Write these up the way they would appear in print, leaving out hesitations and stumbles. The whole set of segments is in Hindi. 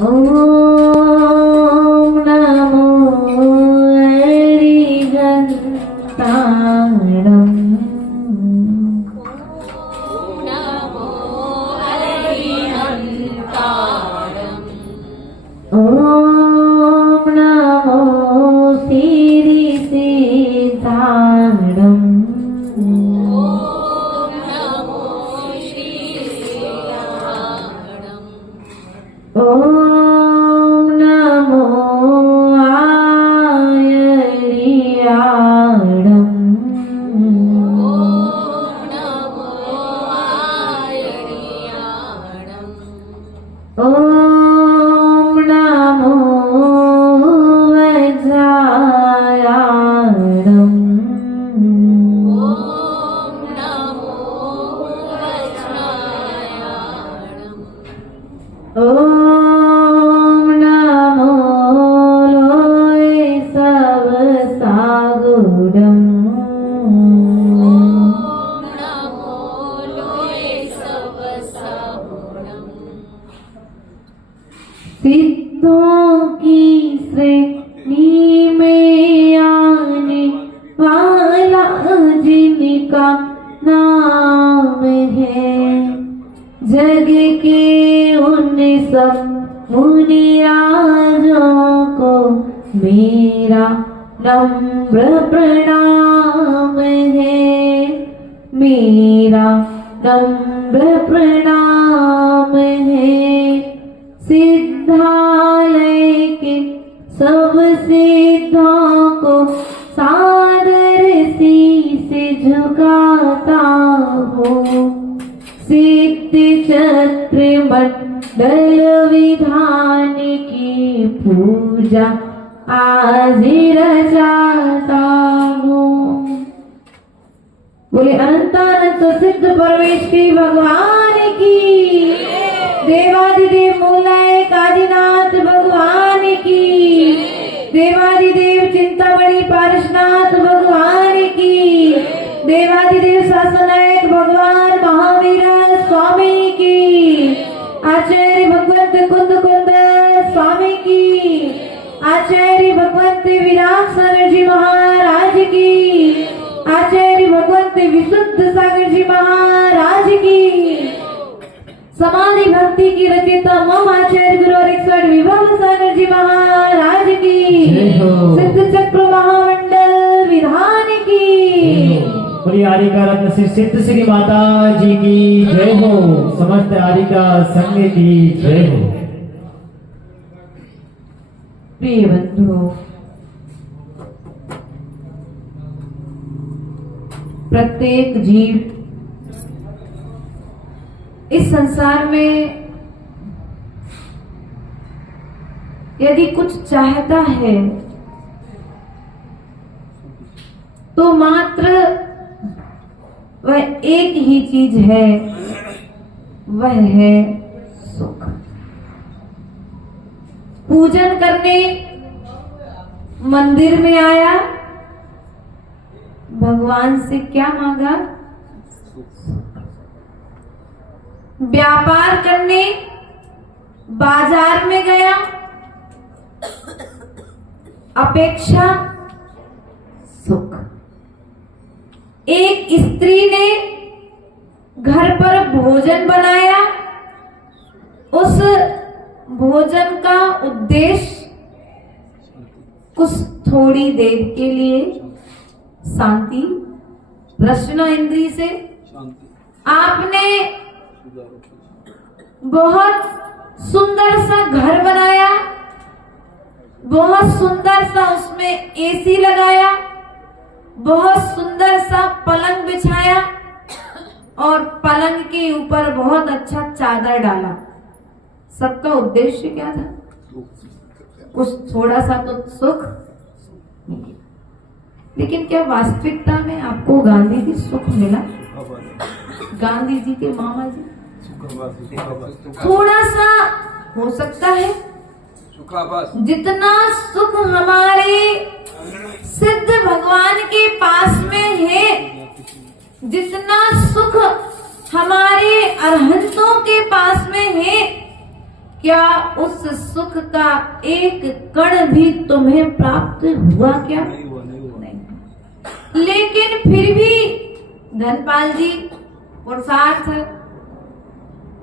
ओम नमो हरिघंटाणं। ओम नमो श्रीसीताणं। ओम नमो आयर्याणं। ओम नमो वज्रायाणं। ओम नमो लोय सवसागुडं। सिद्धों की श्रेणी में आने वाला जिनका नाम है, जग के उन सब मुनिराजों को मेरा नम्र प्रणाम है, मेरा नम्र प्रणाम है। सिद्धालय के सब सिद्धों को सादर शीश झुकाता हूँ। सिद्ध चक्र मंडल विधान की पूजा आज रचाता हूँ। बोले अनंतानंत सिद्ध परमेश्वरी भगवान की, देवादिदेव मूलायक आदिनाथ भगवान की, देवादिदेव चिंतामणि पारसनाथ भगवान की, देवादिदेव शासनायक भगवान महावीर स्वामी की, आचार्य भगवंत कुंद कुंद स्वामी की, आचार्य भगवंत विराट सागर जी महाराज की, आचार्य भगवंत विशुद्ध सागर जी महाराज की, समाधि भक्ति की रचयिता मम आचार्य गुरु और 108 विभव सागर जी महाराज की, सिद्ध चक्र महामंडल विधान की। बोलिए आरिका रत्न श्री सिद्ध श्री माता जी की जय हो। समस्त आरिका संघ की जय हो। प्रिय बंधु, प्रत्येक जीव इस संसार में यदि कुछ चाहता है तो मात्र वह एक ही चीज है, वह है सुख। पूजन करने मंदिर में आया, भगवान से क्या मांगा? व्यापार करने बाजार में गया, अपेक्षा सुख। एक स्त्री ने घर पर भोजन बनाया, उस भोजन का उद्देश्य कुछ थोड़ी देर के लिए शांति, रसना इंद्री से। आपने बहुत सुंदर सा घर बनाया, बहुत सुंदर सा उसमें एसी लगाया, बहुत सुंदर सा पलंग बिछाया और पलंग के ऊपर बहुत अच्छा चादर डाला। सबका उद्देश्य क्या था? कुछ थोड़ा सा तो सुख। लेकिन क्या वास्तविकता में आपको गांधी जी सुख मिला? गांधी जी के मामा जी थोड़ा सा हो सकता है। जितना सुख हमारे सिद्ध भगवान के पास में है, जितना सुख हमारे अरहंतों के पास में है, क्या उस सुख का एक कण भी तुम्हें प्राप्त हुआ क्या? नहीं। लेकिन फिर भी धनपाल जी पुरुषार्थ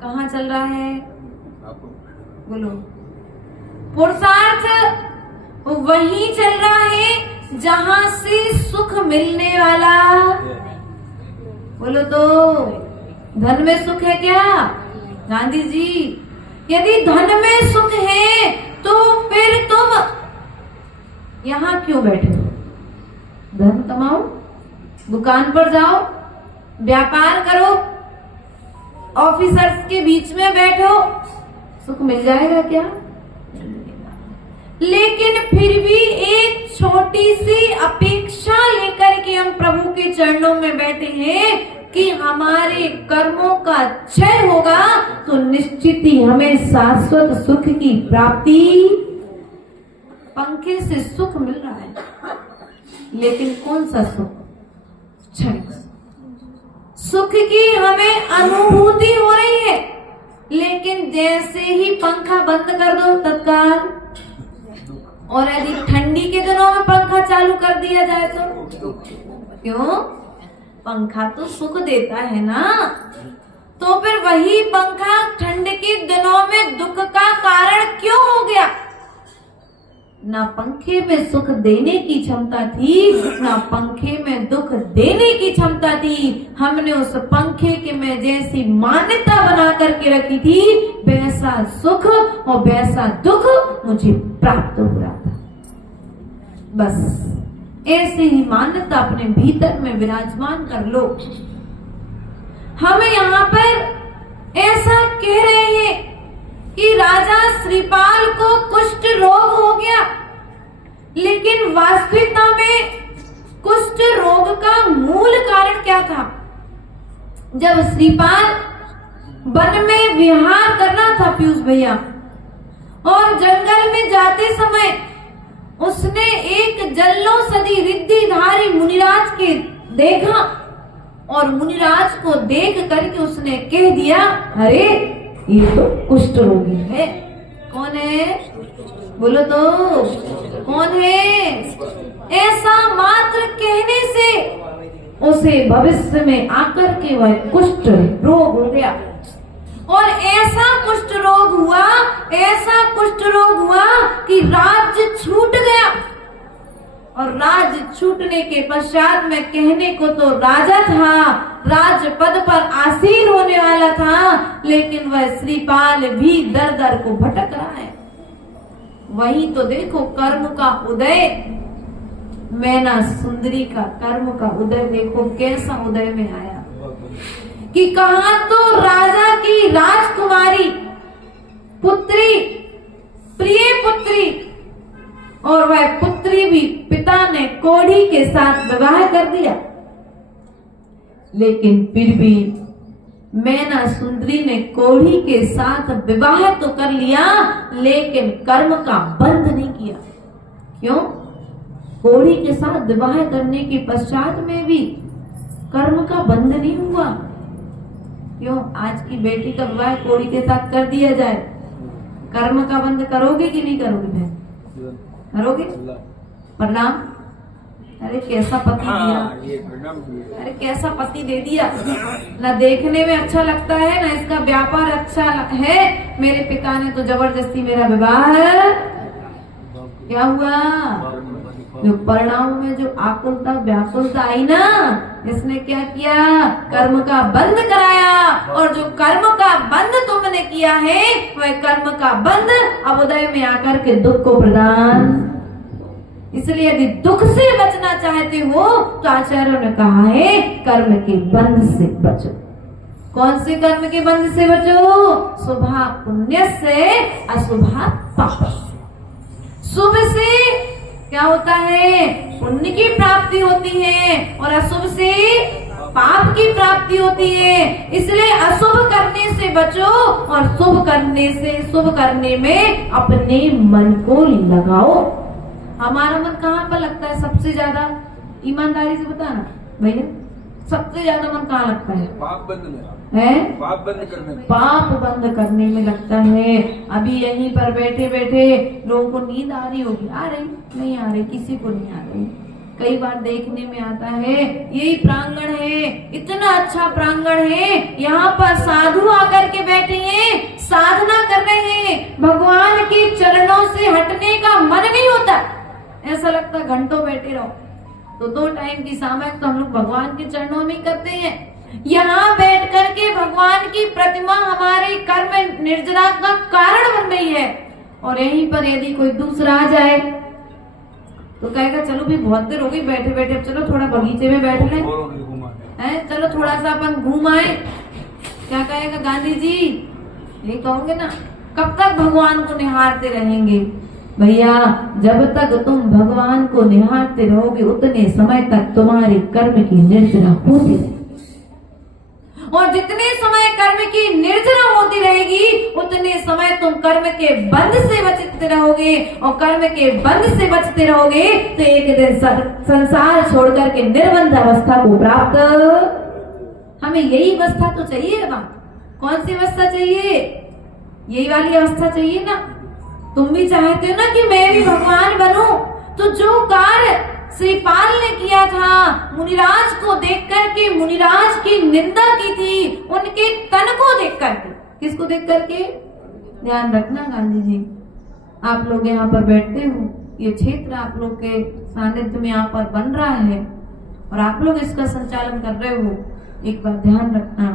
कहाँ चल रहा है? बोलो। पुरुषार्थ वही चल रहा है जहां से सुख मिलने वाला। बोलो तो धन में सुख है क्या गांधी जी? यदि धन में सुख है तो फिर तुम यहाँ क्यों बैठे हो? धन कमाओ, दुकान पर जाओ, व्यापार करो, ऑफिसर्स के बीच में बैठो, सुख मिल जाएगा क्या? लेकिन फिर भी एक छोटी सी अपेक्षा लेकर के हम प्रभु के चरणों में बैठे हैं कि हमारे कर्मों का क्षय होगा तो निश्चित ही हमें शाश्वत सुख की प्राप्ति। पंखे से सुख मिल रहा है, लेकिन कौन सा सुख? क्षणिक सुख की हमें अनुभूति हो रही है, लेकिन जैसे ही पंखा बंद कर दो तत्काल, और यदि ठंडी के दिनों में पंखा चालू कर दिया जाए तो क्यों? पंखा तो सुख देता है ना, तो फिर वही पंखा ठंड के दिनों में दुख का कारण क्यों हो गया? ना पंखे में सुख देने की क्षमता थी, ना पंखे में दुख देने की क्षमता थी। हमने उस पंखे के में जैसी मान्यता बना करके रखी थी, वैसा सुख और वैसा दुख मुझे प्राप्त हो रहा था। बस ऐसे ही मान्यता अपने भीतर में विराजमान कर लो। हम यहाँ पर ऐसा कह रहे हैं कि राजा श्रीपाल को कुष्ठ रोग हो गया, लेकिन वास्तविकता में कुष्ठ रोग का मूल कारण क्या था? जब श्रीपाल वन में विहार करना था पीयूष भैया, और जंगल में जाते समय उसने एक जल्लोषधि रिद्धिधारी मुनिराज के देखा, और मुनिराज को देख करके उसने कह दिया, अरे ये तो कुष्ठ रोगी है। कौन है? बोलो तो कौन है? ऐसा मात्र कहने से उसे भविष्य में आकर के वह कुष्ठ रोग हो गया, और ऐसा कुष्ठ रोग हुआ, ऐसा कुष्ठ रोग हुआ कि राज्य छूट गया। और राज्य छूटने के पश्चात में कहने को तो राजा था, राज पद पर आसीन होने वाला था, लेकिन वह श्रीपाल भी दर दर को भटक रहा है। वही तो देखो कर्म का उदय, मैना सुंदरी का कर्म का उदय देखो कैसा उदय में आया कि कहा तो राजा की राजकुमारी पुत्री, प्रिय पुत्री, और वह पुत्री भी पिता ने कोढ़ी के साथ विवाह कर दिया। लेकिन फिर भी मैना सुंदरी ने कोढ़ी के साथ विवाह तो कर लिया, लेकिन कर्म का बंध नहीं किया। क्यों? कोढ़ी के साथ विवाह करने के पश्चात में भी कर्म का बंध नहीं हुआ। क्यों? आज की बेटी का विवाह कोढ़ी के साथ कर दिया जाए, कर्म का बंध करोगे कि नहीं करोगे? बहन करोगे? प्रणाम। अरे कैसा पति दिया, अरे कैसा पति दे दिया, ना देखने में अच्छा लगता है, ना इसका व्यापार अच्छा है। मेरे पिता ने तो जबरदस्ती मेरा विवाह, क्या हुआ? जो परिणाम में जो आकुलता व्याकुलता आई ना, इसने क्या किया? कर्म का बंध कराया। और जो कर्म का बंध तुमने किया है, वह कर्म का बंध अब उदय में आकर के दुख को प्रदान। इसलिए यदि दुख से बचना चाहते हो तो आचार्यों ने कहा है कर्म के बंध से बचो। कौन से कर्म के बंध से बचो? शुभा पुण्य से, अशुभा पाप से। शुभ से क्या होता है? पुण्य की प्राप्ति होती है, और अशुभ से पाप की प्राप्ति होती है। इसलिए अशुभ करने से बचो, और शुभ करने से, शुभ करने में अपने मन को लगाओ। हमारा मन कहाँ पर लगता है सबसे ज्यादा? ईमानदारी से बताना भैया, सबसे ज्यादा मन कहाँ लगता है? पाप बंद में। है पाप बंद करने में लगता है। अभी यहीं पर बैठे बैठे लोगों को नींद आ रही होगी, आ रही नहीं आ रही, किसी को नहीं आ रही। कई बार देखने में आता है यही प्रांगण है, इतना अच्छा प्रांगण है, यहाँ पर साधु आकर के बैठे हैं, साधना कर रहे हैं, भगवान के चरणों से हटने का मन नहीं होता, ऐसा लगता घंटों बैठे रहो। तो 2 टाइम की सामयिक तो हम लोग भगवान के चरणों में करते हैं। यहाँ बैठ करके भगवान की प्रतिमा हमारे कर्म निर्जरा का कारण बन रही है। और यहीं पर यदि कोई दूसरा आ जाए तो कहेगा चलो भी बहुत देर हो गई बैठे बैठे, अब चलो थोड़ा बगीचे में बैठ ले, चलो थोड़ा सा अपन घूम आए। क्या कहेगा गांधी जी? ये कहोगे ना, कब तक भगवान को निहारते रहेंगे? भैया जब तक तुम भगवान को निहारते रहोगे उतने समय तक तुम्हारे कर्म की निर्जरा होती रहेगी, और जितने समय कर्म की निर्जरा होती रहेगी उतने समय तुम कर्म के बंध से बचते रहोगे, और कर्म के बंध से बचते रहोगे तो एक दिन संसार छोड़कर के निर्बंध अवस्था को प्राप्त। हमें यही अवस्था तो चाहिए ना। कौन सी अवस्था चाहिए? यही वाली अवस्था चाहिए ना। तुम भी चाहते हो ना कि मैं भी भगवान बनूं, तो जो कार्य श्रीपाल ने किया था, मुनिराज को देख करके, मुनिराज की निंदा की थी, उनके तन को देख करके, किसको देख करके? ध्यान रखना गांधी जी, आप लोग यहाँ पर बैठते हो, ये क्षेत्र आप लोग के सानिध्य में यहाँ पर बन रहा है और आप लोग इसका संचालन कर रहे हो। एक बार ध्यान रखना,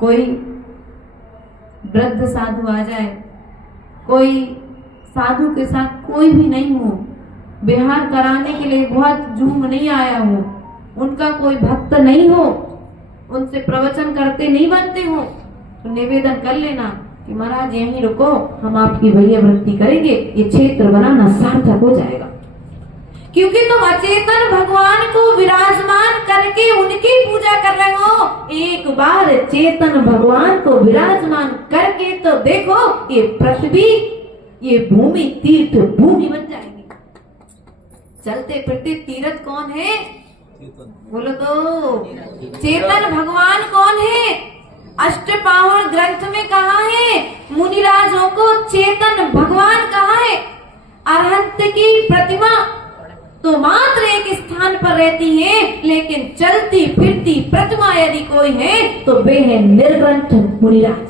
कोई वृद्ध साधु आ जाए, कोई साधु के साथ कोई भी नहीं हो, बिहार कराने के लिए बहुत झूम नहीं आया हो, उनका कोई भक्त नहीं हो, उनसे प्रवचन करते नहीं बनते हो, तो निवेदन कर लेना कि महाराज यहीं रुको, हम आपकी भैया वृत्ति करेंगे, ये क्षेत्र बनाना सार्थक हो जाएगा। क्योंकि तुम अचेतन भगवान को विराजमान करके उनकी पूजा कर रहे हो। एक बार चेतन भगवान को विराजमान करके तो देखो, ये पृथ्वी, ये भूमि तीर्थ भूमि बन जाएगी। चलते फिरते तीर्थ कौन है? बोलो तो, चेतन भगवान कौन है? अष्टपावण ग्रंथ में कहा है, मुनिराजों को चेतन भगवान कहा है। अरहंत की प्रतिमा तो मात्र एक स्थान पर रहती है, लेकिन चलती फिरती प्रतिमा यदि कोई है तो वे है निर्ग्रंथ मुनिराज।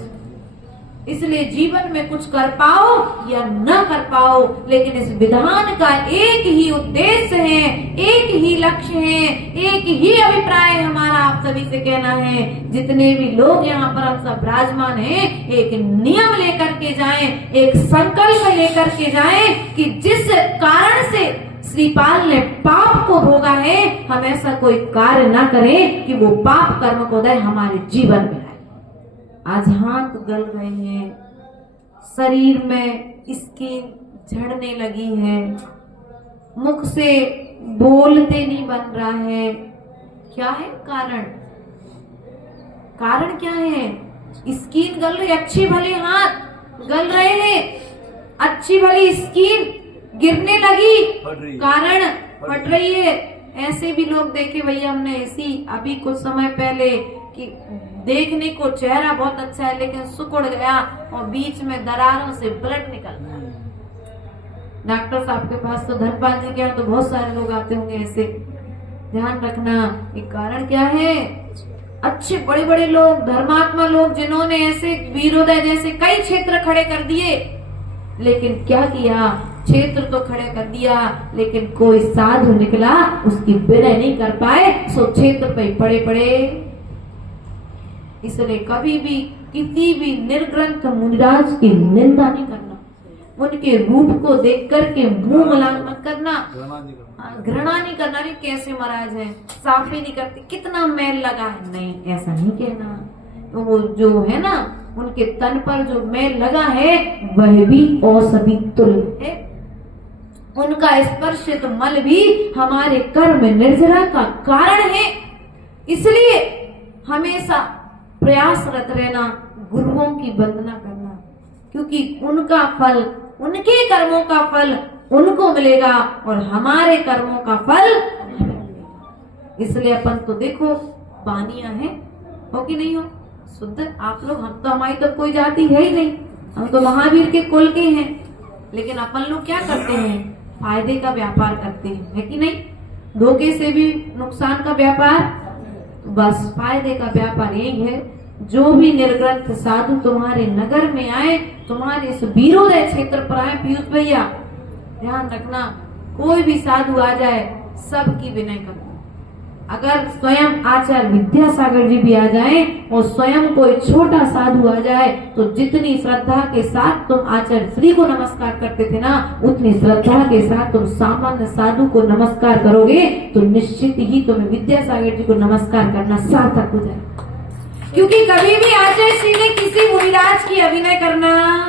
इसलिए जीवन में कुछ कर पाओ या न कर पाओ, लेकिन इस विधान का एक ही उद्देश्य है, एक ही लक्ष्य है, एक ही अभिप्राय हमारा आप सभी से कहना है। जितने भी लोग यहाँ पर हम सब विराजमान हैं, एक नियम लेकर के जाएं, एक संकल्प लेकर के जाएं कि जिस कारण से श्रीपाल ने पाप को भोगा है, हम ऐसा कोई कार्य ना करें कि वो पाप कर्म को दे हमारे जीवन में आए। आज हाथ गल रहे हैं, शरीर में स्किन झड़ने लगी है, मुख से बोलते नहीं बन रहा है। क्या है कारण? कारण क्या है? स्किन गल रही, अच्छी भली हाथ गल रहे हैं, अच्छी भली स्किन गिरने लगी, कारण फट रही है। ऐसे भी लोग देखे भैया हमने, ऐसी अभी कुछ समय पहले कि देखने को चेहरा बहुत अच्छा है लेकिन सुकुड़ गया और बीच में दरारों से ब्लड निकल रहा है। डॉक्टर साहब के पास तो धनपाल जी के यहाँ तो बहुत सारे लोग आते होंगे ऐसे। ध्यान रखना, ये कारण क्या है? अच्छे बड़े बड़े लोग, धर्मात्मा लोग, जिन्होंने ऐसे वीरोदय जैसे कई क्षेत्र खड़े कर दिए, लेकिन क्या किया? क्षेत्र तो खड़े कर दिया, लेकिन कोई साधु निकला उसकी विनय नहीं कर पाए, सो क्षेत्र पे पड़े पड़े। इसलिए कभी भी किसी भी निर्ग्रंथ मुनिराज की निंदा नहीं करना, उनके रूप को देख करके मुंह मलान मत करना, घृणा नहीं करना। नहीं कैसे महाराज है, साफे नहीं करते, कितना मैल लगा है, नहीं ऐसा नहीं कहना। तो वो जो है ना, उनके तन पर जो मैल लगा है वह भी औषधि तुल्य है, उनका स्पर्शित मल भी हमारे कर्म निर्जरा का कारण है। इसलिए हमेशा प्रयासरत रहना, गुरुओं की वंदना करना, क्योंकि उनका फल, उनके कर्मों का फल उनको मिलेगा और हमारे कर्मों का फल हमें मिलेगा। इसलिए अपन तो देखो बानियां हैं, हो कि नहीं हो? शुद्ध आप लोग, हम तो, हमारी तो कोई जाति है ही नहीं, हम तो महावीर के कुल के हैं। लेकिन अपन लोग क्या करते हैं? फायदे का व्यापार करते हैं, है कि नहीं? धोखे से भी नुकसान का व्यापार। तो बस फायदे का व्यापार यही है। जो भी निर्ग्रंथ साधु तुम्हारे नगर में आए, तुम्हारे इस वीरोदय क्षेत्र पर आए, पीयूष भैया ध्यान रखना, कोई भी साधु आ जाए सबकी विनय करो। अगर स्वयं आचार्य विद्यासागर जी भी आ जाएं और स्वयं कोई छोटा साधु आ जाए, तो जितनी श्रद्धा के साथ तुम आचार्य श्री को नमस्कार करते थे ना, उतनी श्रद्धा के साथ तुम सामान्य साधु को नमस्कार करोगे तो निश्चित ही तुम्हें विद्यासागर जी को नमस्कार करना सार्थक हो जाए। क्योंकि कभी भी आचार्य श्री ने किसी मुनिराज की अभिनय करना,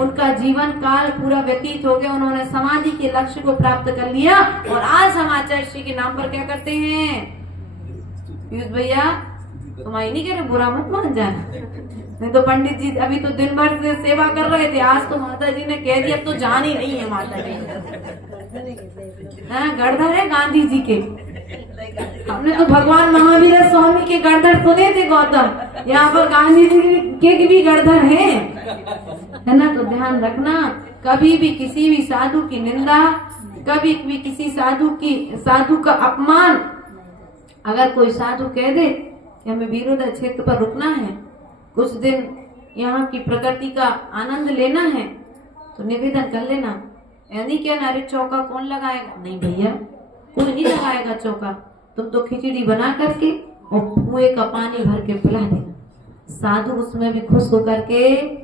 उनका जीवन काल पूरा व्यतीत हो गया, उन्होंने समाधि के लक्ष्य को प्राप्त कर लिया। और आज हम आचार्य श्री के नाम पर क्या करते हैं? पीयूष भैया तुम आई नहीं कह रहे, बुरा मत मान जाना। नहीं तो पंडित जी अभी तो दिन भर से सेवा कर रहे थे, आज तो माता जी ने कह दिया, अब तो जान ही नहीं है माता जी। गणधर है गांधी जी के, हमने तो भगवान महावीर स्वामी के गणधर सुने थे गौतम, यहाँ पर गांधी जी के भी गणधर है ना। तो ध्यान रखना, कभी भी किसी भी साधु की निंदा, कभी भी किसी साधु का अपमान, अगर कोई साधु कह दे कि हमें वीरोदय क्षेत्र पर रुकना है, कुछ दिन यहाँ की प्रकृति का आनंद लेना है, तो निवेदन कर लेना। यानी क्या नारे चौका कौन लगाएगा? नहीं भैया, कोई नहीं लगाएगा चौका। तुम तो खिचड़ी बना करके और कुएं का पानी भर के पिला देना, साधु उसमें भी खुश होकर के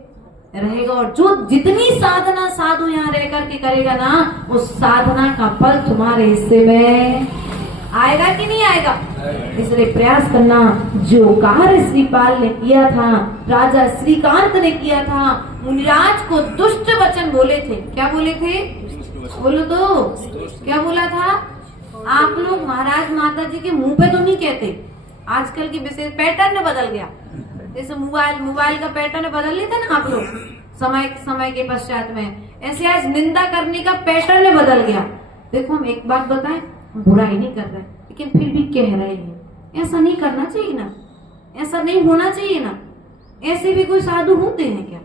रहेगा। और जो जितनी साधना साधु यहाँ रह करके करेगा ना, उस साधना का फल तुम्हारे हिस्से में आएगा कि नहीं आएगा? इसलिए प्रयास करना। जो कार्य श्रीपाल ने किया था, राजा श्रीकांत ने किया था, मुनिराज को दुष्ट वचन बोले थे। क्या बोले थे? बोलो तो, क्या बोला था? आप लोग महाराज माता जी के मुंह पे तो नहीं कहते, आजकल की विशेष पैटर्न बदल गया। जैसे मोबाइल का पैटर्न बदल लेते ना आप लोग समय के पश्चात में, ऐसे आज निंदा करने का पैटर्न बदल गया। देखो हम एक बात बताएं, बुराई नहीं कर रहे लेकिन फिर भी कह रहे हैं। ऐसा नहीं करना चाहिए ना, ऐसा नहीं होना चाहिए ना। ऐसे भी कोई साधु होते हैं क्या?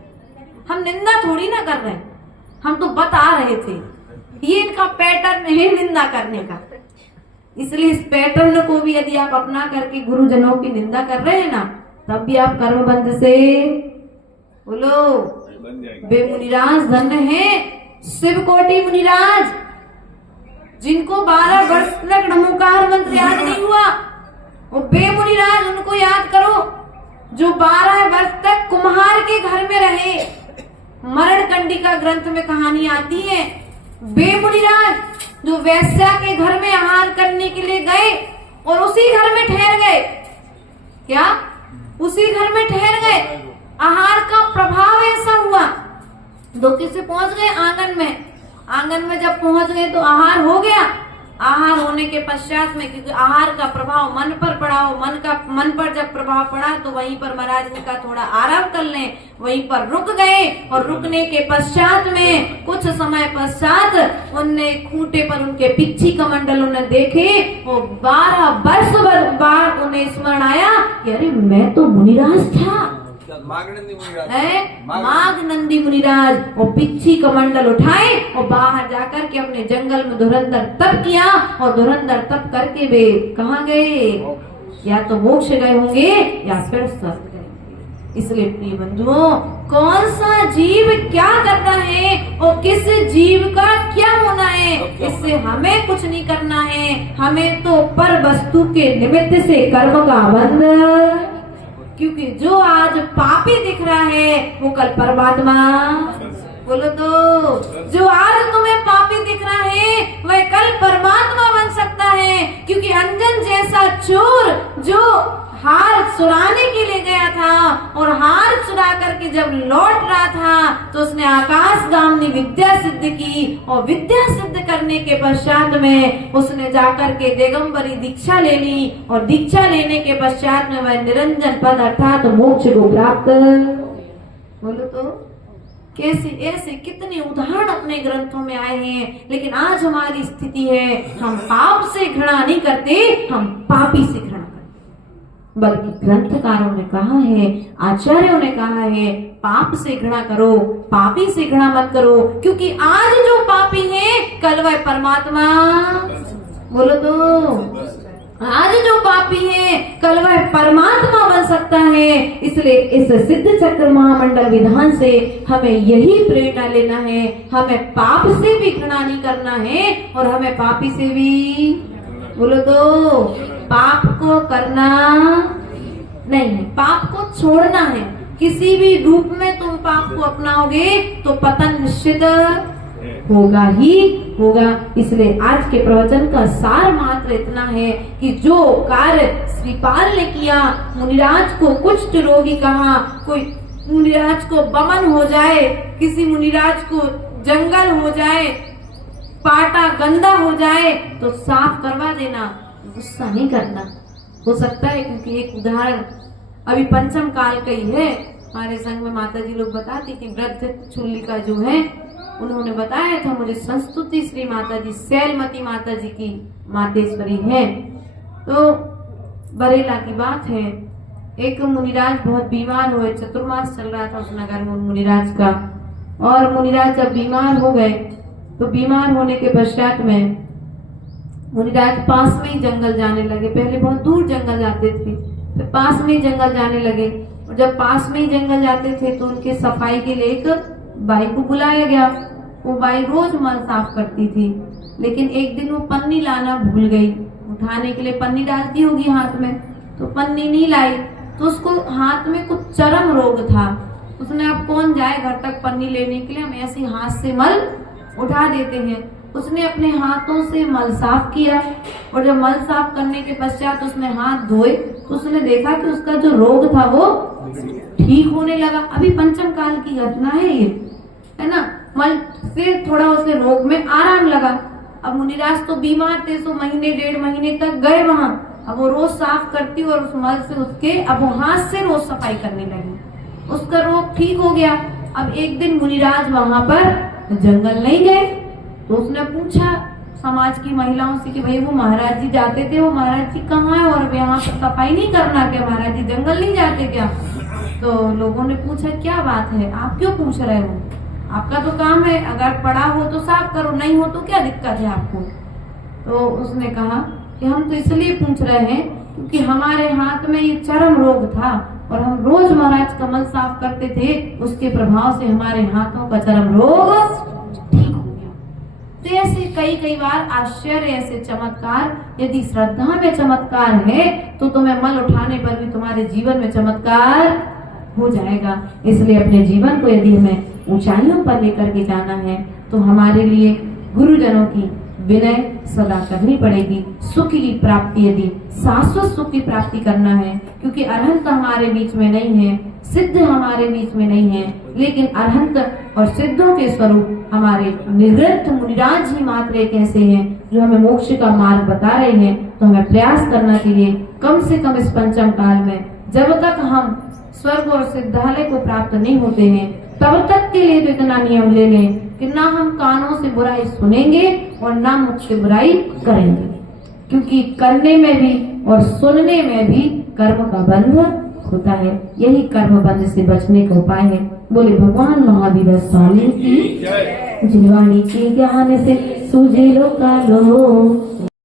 हम निंदा थोड़ी ना कर रहे, हम तो बता रहे थे ये इनका पैटर्न है निंदा करने का। इसलिए इस पैटर्न को भी यदि आप अपना करके गुरुजनों की निंदा कर रहे हैं ना, तब भी आप कर्मबंध से बोलो वे मुनिराज धन्य हैं, शिवकोटि मुनिराज, जिनको 12 वर्ष तक नमोकार मंत्र याद नहीं हुआ, वो वे मुनिराज उनको याद करो जो 12 वर्ष तक कुम्हार के घर में रहे। मरण कंडिका ग्रंथ में कहानी आती है, वे मुनिराज जो वैश्या के घर में आहार करने के लिए गए और उसी घर में ठहर गए। क्या? उसी घर में ठहर गए। आहार का प्रभाव ऐसा हुआ, धोखे से पहुंच गए आंगन में। आंगन में जब पहुंच गए तो आहार हो गया। आहार होने के पश्चात में, क्योंकि आहार का प्रभाव मन पर पड़ा हो, मन पर जब प्रभाव पड़ा तो वहीं पर महाराज ने कहा थोड़ा आराम कर लें, वहीं पर रुक गए। और रुकने के पश्चात में कुछ समय पश्चात उनने खूंटे पर उनके पिच्छी कमंडल उन्हें देखे। वो 12 वर्ष बाद उन्हें स्मरण आया कि अरे मैं तो मुनिराज था, माघनंदी मुनिराज। और पिच्छी कमंडल उठाए और बाहर जाकर के अपने जंगल में धुरंधर तप किया। और धुरंधर तप करके वे कहाँ गए? या तो मोक्ष गए होंगे या फिर स्वर्ग गए। इसलिए प्रिय बंधुओं, कौन सा जीव क्या करना है और किस जीव का क्या होना है, इससे हमें कुछ नहीं करना है। हमें तो पर वस्तु के निमित्त से कर्म का बंध, क्योंकि जो आज पापी दिख रहा है वो कल परमात्मा। बोलो तो, जो आज तुम्हें पापी दिख रहा है वह कल परमात्मा बन सकता है। क्योंकि अंजन जैसा चोर जो हार चुराने के लिए गया था और हार चुरा करके जब लौट रहा था तो उसने आकाशगामी विद्या सिद्ध की। और विद्या सिद्ध करने के पश्चात में उसने जाकर के दिगंबरी दीक्षा ले ली। और दीक्षा लेने के पश्चात में वह निरंजन पद अर्थात मोक्ष को प्राप्त। बोलो तो, कैसे ऐसे कितने उदाहरण अपने ग्रंथों में आए हैं। लेकिन आज हमारी स्थिति है, हम पाप से घृणा नहीं करते, हम पापी से घृणा करते। बल्कि ग्रंथकारों ने कहा है, आचार्यों ने कहा है, पाप से घृणा करो, पापी से घृणा मत करो, क्योंकि आज जो पापी है कल वह परमात्मा, बोलो तो, आज जो पापी है कल वह परमात्मा बन सकता है। इसलिए इस सिद्ध चक्र महामंडल विधान से हमें यही प्रेरणा लेना है, हमें पाप से भी घृणा नहीं करना है और हमें पापी से भी, बोलो तो, पाप को करना नहीं है, पाप को छोड़ना है। किसी भी रूप में तुम पाप को अपनाओगे तो पतन निश्चित होगा ही होगा। इसलिए आज के प्रवचन का सार मात्र इतना है कि जो कार्य श्रीपाल ने किया, मुनिराज को कुष्ठ रोगी कहा, कोई मुनिराज को बमन हो जाए, किसी मुनिराज को जंगल हो जाए, पाटा गंदा हो जाए तो साफ करवा देना, गुस्सा नहीं करना। हो सकता है, क्योंकि एक उदाहरण अभी पंचम काल का ही है, हमारे संघ में माता जी लोग बताती थी, वृद्ध चुल्लिका जो है उन्होंने बताया था मुझे, संस्तुति श्री माता जी शैलमती माता जी की मातेश्वरी है। तो बरेला की बात है, एक मुनिराज बहुत बीमार हुए, चतुर्मास चल रहा था उस नगर में मुनिराज का, और मुनिराज जब बीमार हो गए तो बीमार होने के पश्चात में मुनिराज पास में ही जंगल जाने लगे। पहले बहुत दूर जंगल जाते थे, फिर पास में ही जंगल जाने लगे, और जब पास में ही जंगल जाते थे तो उनके सफाई के लिए एक बाई को बुलाया गया। वो बाई रोज मल साफ करती थी, लेकिन एक दिन वो पन्नी लाना भूल गई। उठाने के लिए पन्नी डालती होगी हाथ में, तो पन्नी नहीं लाई, तो उसको हाथ में कुछ चरम रोग था। उसने, अब कौन जाए घर तक पन्नी लेने के लिए, हम ऐसे हाथ से मल उठा देते हैं। उसने अपने हाथों से मल साफ किया, और जब मल साफ करने के पश्चात उसने हाथ धोए तो उसने देखा कि उसका जो रोग था वो ठीक होने लगा। अभी पंचम काल की घटना है ये, है ना। मल से थोड़ा उसे रोग में आराम लगा। अब मुनिराज तो बीमार थे, सो महीने 1.5 महीने तक गए वहां। अब वो रोज साफ करती और उस मल से उसके, अब वो हाथ से रोज सफाई करने लगी, उसका रोग ठीक हो गया। अब एक दिन मुनिराज वहां पर जंगल नहीं गए, तो उसने पूछा समाज की महिलाओं से कि भाई वो महाराज जी जाते थे, वो महाराज जी कहाँ है, और यहाँ पर सफाई नहीं करना क्या, महाराज जी जंगल नहीं जाते क्या। तो लोगों ने पूछा क्या बात है, आप क्यों पूछ रहे हो, आपका तो काम है, अगर पड़ा हो तो साफ करो, नहीं हो तो क्या दिक्कत है आपको। तो उसने कहा कि हम तो इसलिए पूछ रहे हैं क्योंकि हमारे हाथ में ये चरम रोग था, और हम रोज महाराज कमल साफ करते थे, उसके प्रभाव से हमारे हाथों का चरम रोग ठीक हो गया। तो ऐसे कई बार आश्चर्य, ऐसे चमत्कार, यदि श्रद्धा में चमत्कार है तो तुम्हें मल उठाने पर भी तुम्हारे जीवन में चमत्कार हो जाएगा। इसलिए अपने जीवन को यदि हमें ऊंचाइयों पर लेकर के जाना है तो हमारे लिए गुरुजनों की विनय सदा करनी पड़ेगी। सुख की प्राप्ति, यदि शाश्वत सुख की प्राप्ति करना है, क्योंकि अरहंत हमारे बीच में नहीं है, सिद्ध हमारे बीच में नहीं है, लेकिन अरहंत और सिद्धों के स्वरूप हमारे निवृत्त मुनिराज ही मात्र एक ऐसे हैं जो हमें मोक्ष का मार्ग बता रहे हैं। तो हमें प्रयास करना चाहिए कम से कम इस पंचम काल में, जब तक हम स्वर्ग और सिद्धालय को प्राप्त नहीं होते हैं, तब तक के लिए तो इतना नियम ले लें कि ना हम कानों से बुराई सुनेंगे और ना मुख से बुराई करेंगे, क्योंकि करने में भी और सुनने में भी कर्म का बंध होता है। यही कर्म बंध से बचने का उपाय है। बोले भगवान महावीर स्वामी की, जिनवाणी के ज्ञान से सूझे लो कालो।